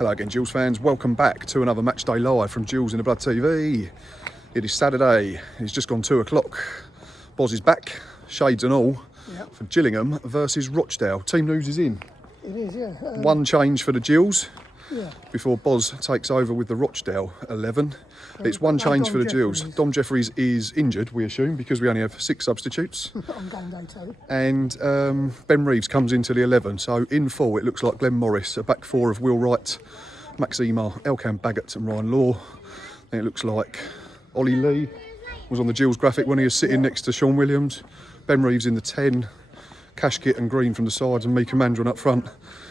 Hello again, Gills fans. Welcome back to another match day live from Gills in the Blood TV. It is Saturday. It's just gone 2 o'clock. Boz is back, shades and all, for Gillingham versus Rochdale. Team news is in. It is, yeah. One change for the Gills before Boz takes over with the Rochdale 11. It's one change for the Gills. Dom Jeffries is injured, we assume, because we only have 6 substitutes. On game day 2. And Ben Reeves comes into the 11. So in full, it looks like Glenn Morris, a back 4 of Will Wright, Max Ehmer, Baggott and Ryan Law. And it looks like Ollie Lee was on the Gills graphic when he was sitting next to Sean Williams. Ben Reeves in the 10. Kashket and Green from the sides and Mika Mandron up front.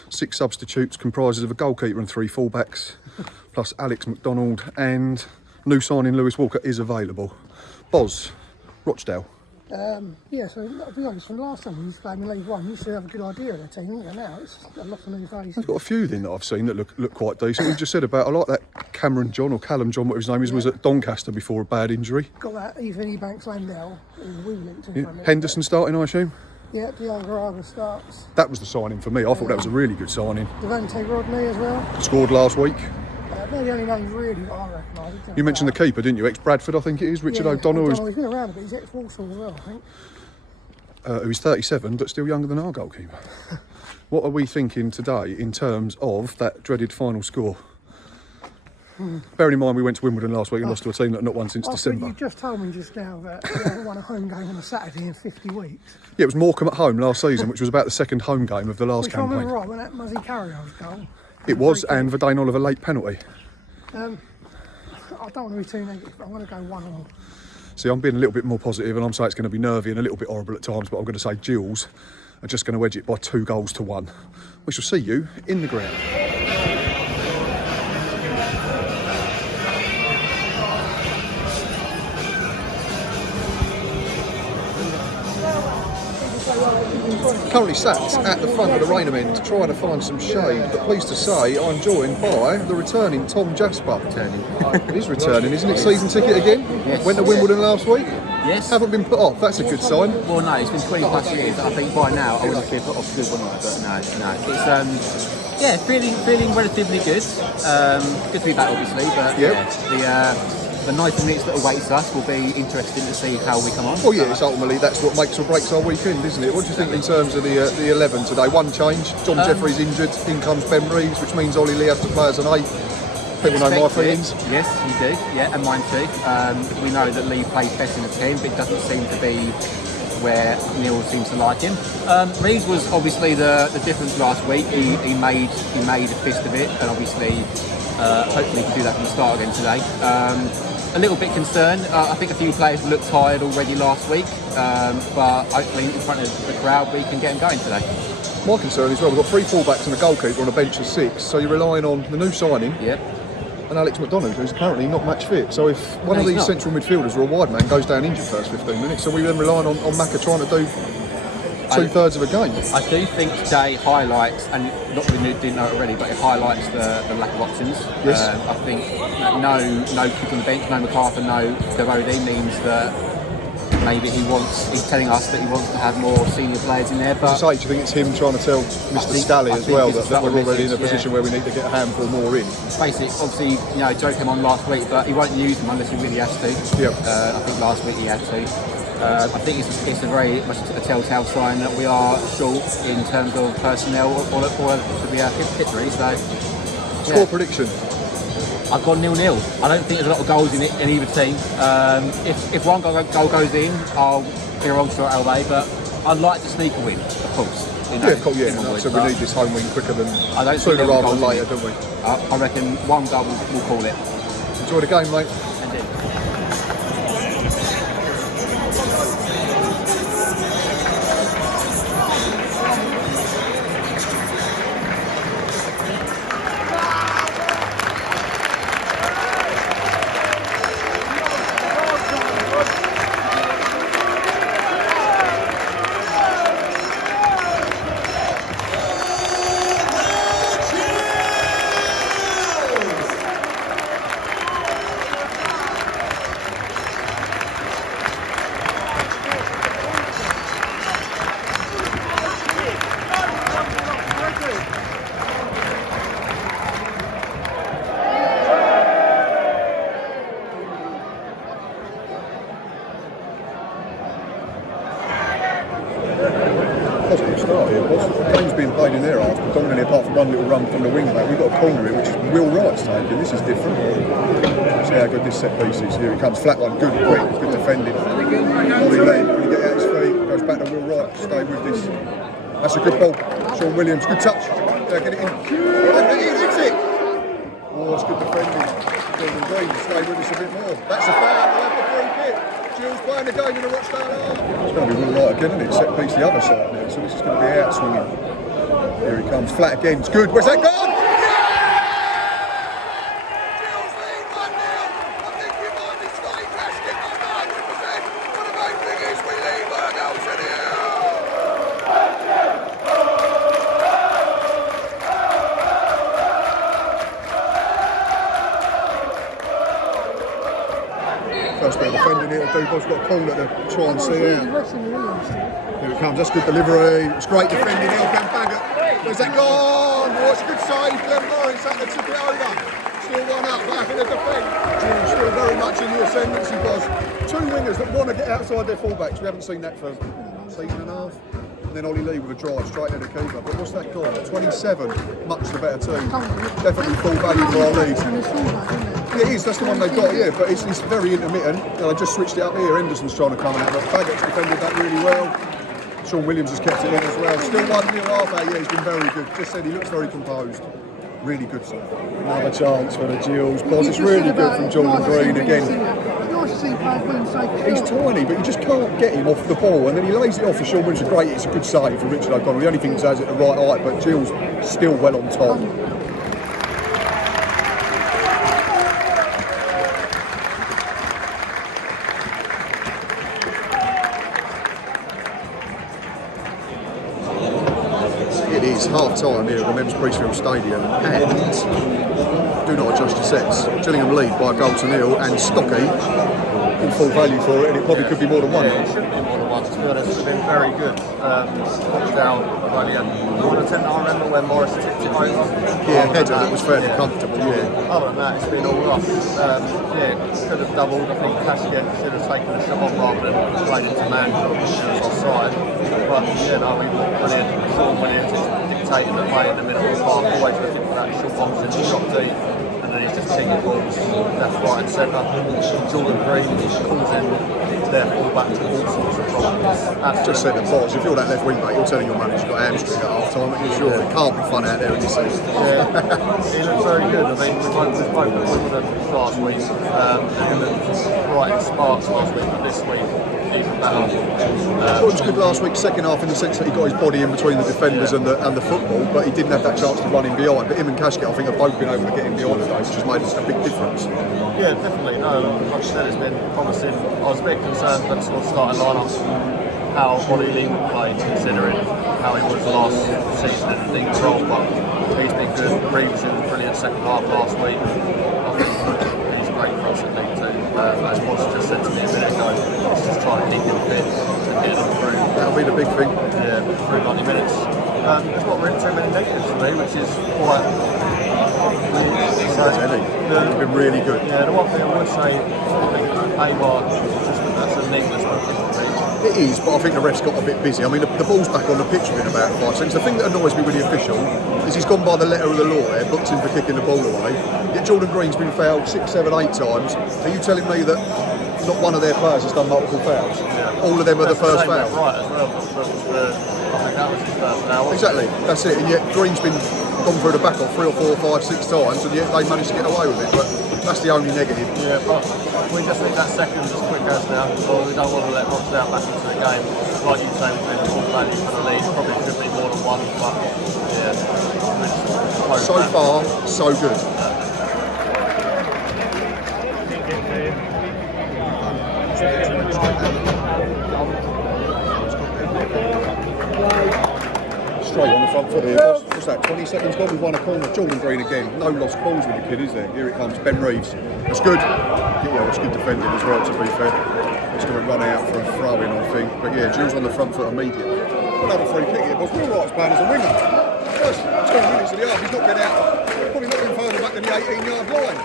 6 substitutes comprises of a goalkeeper and 3 fullbacks, plus MacDonald, and new signing Lewis Walker is available. Boz, Rochdale. Yeah, so I'll be honest, from last time we used to play in League One, you should have a good idea of the team, wouldn't you? Now it's a lot of new faces. There's got a few then that I've seen that look quite decent. We've just said about, I like that Cameron John or Callum John, whatever his name is, was at Doncaster before a bad injury. Got that Ethan Ebanks Landell, who we linked to. Henderson starting, I assume? Yeah, Dion starts. That was the signing for me. I thought that was a really good signing. Devante Rodney as well. Scored last week. They're the only names really that I recognise. You mentioned the keeper, didn't you? Ex-Bradford, I think it is. Richard O'Donnell. He's been around a bit. He's ex-Walsall as well, I think. Who's 37, but still younger than our goalkeeper. What are we thinking today in terms of that dreaded final score? Bearing in mind we went to Wimbledon last week and lost to a team that had not won since December. You just told me just now that we haven't won a home game on a Saturday in 50 weeks. Yeah, it was Morecambe at home last season, which was about the second home game of the last campaign. If I remember right, when that Muzzy Carrio's goal. It was, and Verdane Oliver late penalty. I don't want to be too negative, but I'm going to go 1-1. See, I'm being a little bit more positive, and I'm saying it's going to be nervy and a little bit horrible at times, but I'm going to say Gills are just going to edge it by 2 goals to 1. We shall see you in the ground. Currently sat at the front of the Rainham end trying to find some shade, but pleased to say I'm joined by the returning Tom Jasper. It is returning, isn't it? Season ticket again? Yes. Went to Wimbledon last week? Yes. Haven't been put off, that's a good sign. Well, no, it's been 20 plus years. I think by now I would have been put off good, wouldn't I? But no. It's, yeah, feeling relatively good. Good to be back, obviously, but the 90 minutes that awaits us will be interesting to see how we come on. Well, yeah, it's ultimately that's what makes or breaks our weekend, isn't it? What do you think in terms of the 11 today? One change, John Jeffries injured, in comes Ben Reeves, which means Ollie Lee has to play as an 8. People know my feelings. Yes, you do, yeah, and mine too. We know that Lee plays best in a 10, but it doesn't seem to be where Neil seems to like him. Reeves was obviously the difference last week. He made a fist of it, and obviously hopefully he can do that from the start again today. A little bit concerned. I think a few players looked tired already last week, but hopefully in front of the crowd we can get them going today. My concern as well, we've got 3 fullbacks and a goalkeeper on a bench of 6, so you're relying on the new signing and Alex MacDonald, who's apparently not match fit. So if one of these central midfielders or a wide man goes down injured first 15 minutes, so we then relying on Macca trying to do 2/3 of a game. I do think today highlights, and not that we didn't know it already, but it highlights the lack of options. Yes. I think no kick on the bench, no MacArthur, no Derodi means that maybe he's telling us that he wants to have more senior players in there. But do you think it's him trying to tell Mr. Scally as well that we're already in a position where we need to get a handful more in? Basically, obviously, Joe came on last week, but he won't use them unless he really has to. Yep. I think last week he had to. I think it's a very much a telltale sign that we are short in terms of personnel or to be hit really. So, Score prediction. I've gone 0-0. I don't think there's a lot of goals in either team. If one goal goes in, I'll be wrong to Albay, but I'd like to sneak a win, of course. So we need this home win quicker than sooner rather than later, don't we? I reckon 1 goal will call it. Enjoy the game, mate. apart from one little run from the wing back. We've got a corner here, which is Will Wright's taking. This is different. See how good this set piece is. Here he comes, flat one, good, quick, good defending. Ollie Lee, can he get out his feet? Goes back to Will Wright, stay with this. That's a good ball. Sean Williams, good touch. Yeah, get it in. He hits it! Oh, it's good defending. Gordon Green, stay with us a bit more. That's a foul, we'll have the free kick. Gills playing the game in the Rochdale half. It's going to be Will Wright again, isn't it? Set piece the other side now, so this is going to be out swinging. Here he comes, flat again, it's good. Where's that gone? Gills lead 1-0. I think we might be slightly Kashket by 100%. But the main thing is we lead by a goal to nil. First bit of defending here, Dubov's got a corner to try and see out. Here it comes, that's good delivery. It's great defending, Baggott. Where's that gone? Oh, it's a good save, Glenn Morris had to tip it over. Still 1-up, back in the defence. Gills still very much in the ascendancy, boss. Two wingers that want to get outside their fullbacks. We haven't seen that for a season and a half. And then Ollie Lee with a drive straight at the keeper. But what's that gone? 27, much the better team. Definitely full value for our lead. Yeah, it is, that's the one they've got, yeah, but it's very intermittent. I just switched it up here. Henderson's trying to come out, but Baggott's defended that really well. Sean Williams has kept it in as well. Still 1-0 halfway, yeah, he's been very good. Just said he looks very composed. Really good stuff. Another chance for the Gills. Boss, it's really good from Jordan Green again. He's tiny, but you just can't get him off the ball, and then he lays it off for Sean Williams. Great, it's a good save for Richard O'Connell. The only thing he has it at the right height, but Gills still well on top. It is half time here at the Men's Priestfield Stadium, and do not adjust your sets. Gillingham lead by a goal to nil, and Stocky in full value for it, and it probably could be more than one. Yeah, it should be more than one, to be honest. It's been very good. Rochdale only had one attempt, I remember, when Morris tipped it over. Yeah, header that was fairly comfortable, yeah. Other than that, it's been all off. Yeah, could have doubled. I think Kashket should have taken a shot on rather than played into Mandron, which was offside. But, yeah, no, we were brilliant. Sean Williams is dictating the play in the middle of the park, always looking for that short box and shot deep. And then he's just kicking balls left, right and centre. Jordan Green calls in their full-back to all sorts of problems. Just said the boss, if you're that left wing back, you're telling your man he's got hamstring at half time, and sure it can't be fun out there in this season. Yeah, he looks very good. I mean, we spoke at Wimbledon last week, and he looked right in sparks last week, but this week even better. It was good last week, second half, in the sense that he got his body in between the defenders and the football, but he didn't have that chance to run in behind. But him and Kashket, I think, have both been able to get in behind today, which has made a big difference. Yeah, definitely. No, like I said, it's been promising. I was a bit concerned that sort of starting lineup, how Ollie Lee would play, considering how he was last season in the league role, but he's been good. Reeves in a brilliant second half last week. I think he's great for us in League Two. As Boss just said to me a minute ago, let's just try to keep him fit and get him through. That'll be the big thing. Yeah, through 90 minutes. There's not really too many negatives for me, which is quite. It's been really good. Yeah, the one thing I would say, I think Ehmer, that's a needless booking for me. It is, but I think the ref's got a bit busy. I mean, the ball's back on the pitch within about 5 seconds. The thing that annoys me with the official is he's gone by the letter of the law there, booked him for kicking the ball away. Yet Jordan Green's been fouled 6, 7, 8 times. Are you telling me that not one of their players has done multiple fouls? Yeah. All of them are the first foul. Right as well. I think that was his first foul. Exactly, that's it. And yet Green's been gone through the back off 3 or 4 or 5, 6 times, and yet they managed to get away with it. But that's the only negative. Yeah, but we just need that second as quick as now. Well, we don't want to let Rochdale back into the game. Like you say, we've been full value for the lead. Probably could be more than one, but yeah. So far, so good. Straight on the front foot here. What's that? 20 seconds gone. We've won a corner. Jordan Green again. No lost balls with the kid, is there? Here it comes. Ben Reeves. That's good. Yeah, it's good defending as well, to be fair. It's going to run out for a throw-in, I think. But yeah, Gills on the front foot immediately. Another free kick here. Will Wright's playing as a winger. First 2 minutes of the half, he's not getting out. Probably not getting further back than the 18-yard line.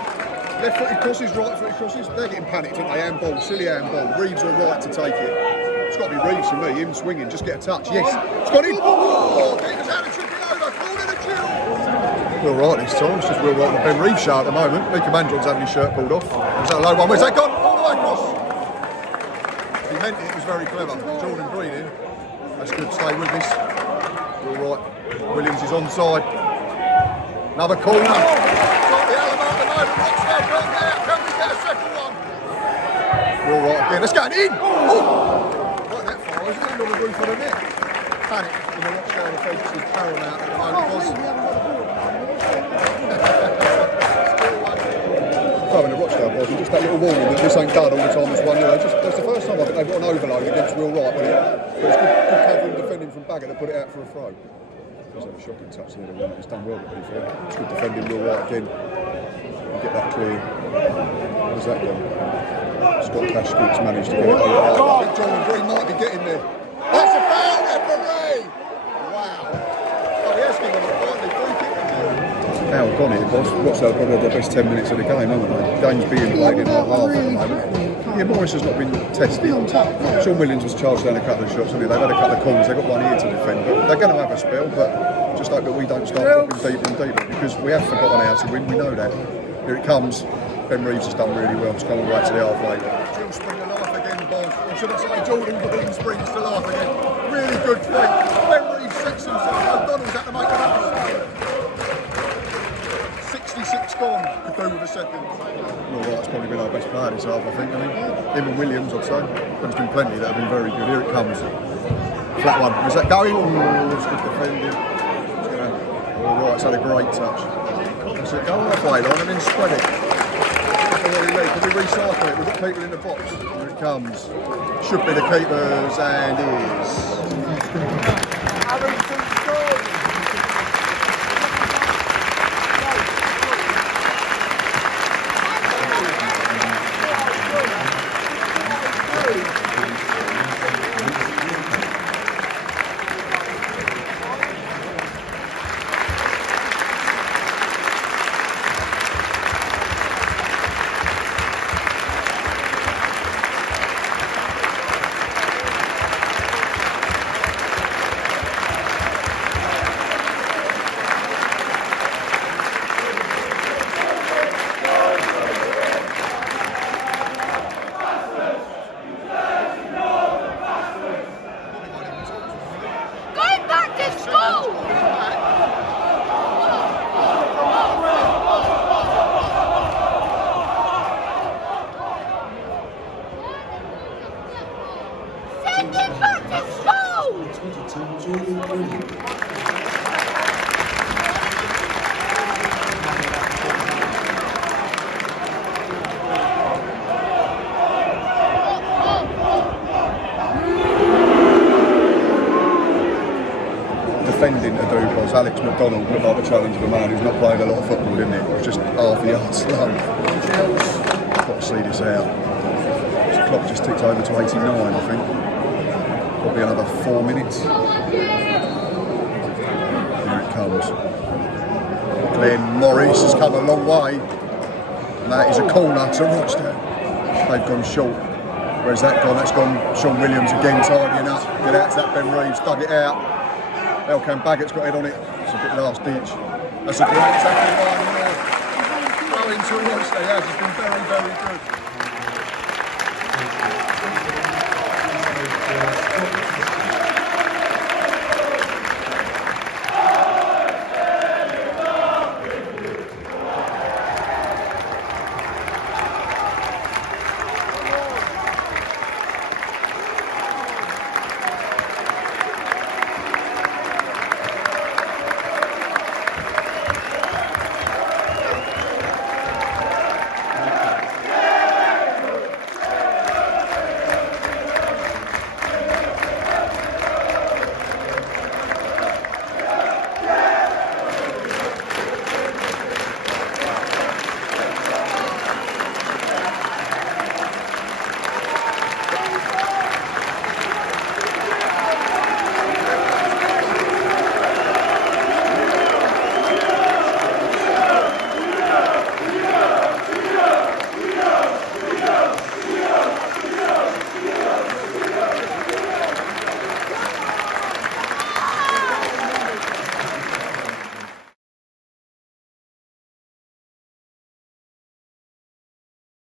Left-footed crosses, right-footed crosses. They're getting panicked, aren't they? Handball, silly handball. Reeves or Wright to take it. It's got to be Reeves for me. Him swinging, just get a touch. Yes, it's got in. Oh, keeper's had to trip it over. Corner to Gills. Will Wright this time. It's just Will Wright and Ben Reeves show at the moment. Mandron's having his shirt pulled off. Was that a low one? Where's that gone? All the way across. He meant it. It was very clever. Jordan Green in. That's good. Stay with this. Will Wright. Williams is onside. Another corner. Got the element at the moment. Rochdale can't get out. Can we get a second one? Will Wright again. Let's go in. Oh! Right that far. He's landed on the roof of the net. Panic in the Rochdale defence is paramount at the moment. In the Rochdale boys, just that little warning that this ain't done all the time as 1-0. That's the first time I think they've got an overload against Will Wright, but it's good covering defending from Baggott to put it out for a throw. He's had a shocking touch there, the winner. He's done well to be fair. It's good defending Will Wright again. We'll get that clear. Where's that gone? Scott Kashket's managed to get it. I think Jordan Green might be getting there. That's a foul, referee! Wow. Oh, he has given it finally free kick. How gone it was. Rochdale probably had their best 10 minutes of the game, haven't they? Game's being played in like half at the moment. Yeah, Morris has not been tested. Sean Williams was charged down a couple of shots, they've had a couple of corners, they've got one here to defend. But they're going to have a spell, but just hope that we don't start dropping deeper and deeper, because we have forgotten how to win, we know that. Here it comes. Ben Reeves has done really well, it's coming right to the halfway. Gills spring to life again, boys. Or should I say Jordan Green springs to life again. Really good feat. Ben Reeves sets himself. MacDonald's had to make another 66 gone, could do with a second. Well, Wright's probably been our best player this half, I think. I mean, him and Williams, I'd say. There's been plenty that have been very good. Here it comes. Flat one. Is that going? Oh, it's good defending. All Wright's had a great touch. That's it. Go on the play line and then spread it. Can we recycle it? We've got people in the box. Here it comes. Should be the keepers and is. Defending to do was Alex MacDonald looked like a challenge of a man who's not played a lot of football, didn't he? It was just half a yard slow. Got to see this out. The clock just ticked over to 89, I think. Probably another 4 minutes. Here it comes. Glenn Morris has come a long way. And that is a corner to Rochdale. They've gone short. Where's that gone? That's gone Sean Williams again, tidying up. Get out to that Ben Reeves, dug it out. Baggott's got head on it. It's a bit last ditch. That's a great tackle line there. Going to Rochdale, yes, it's been very, very good.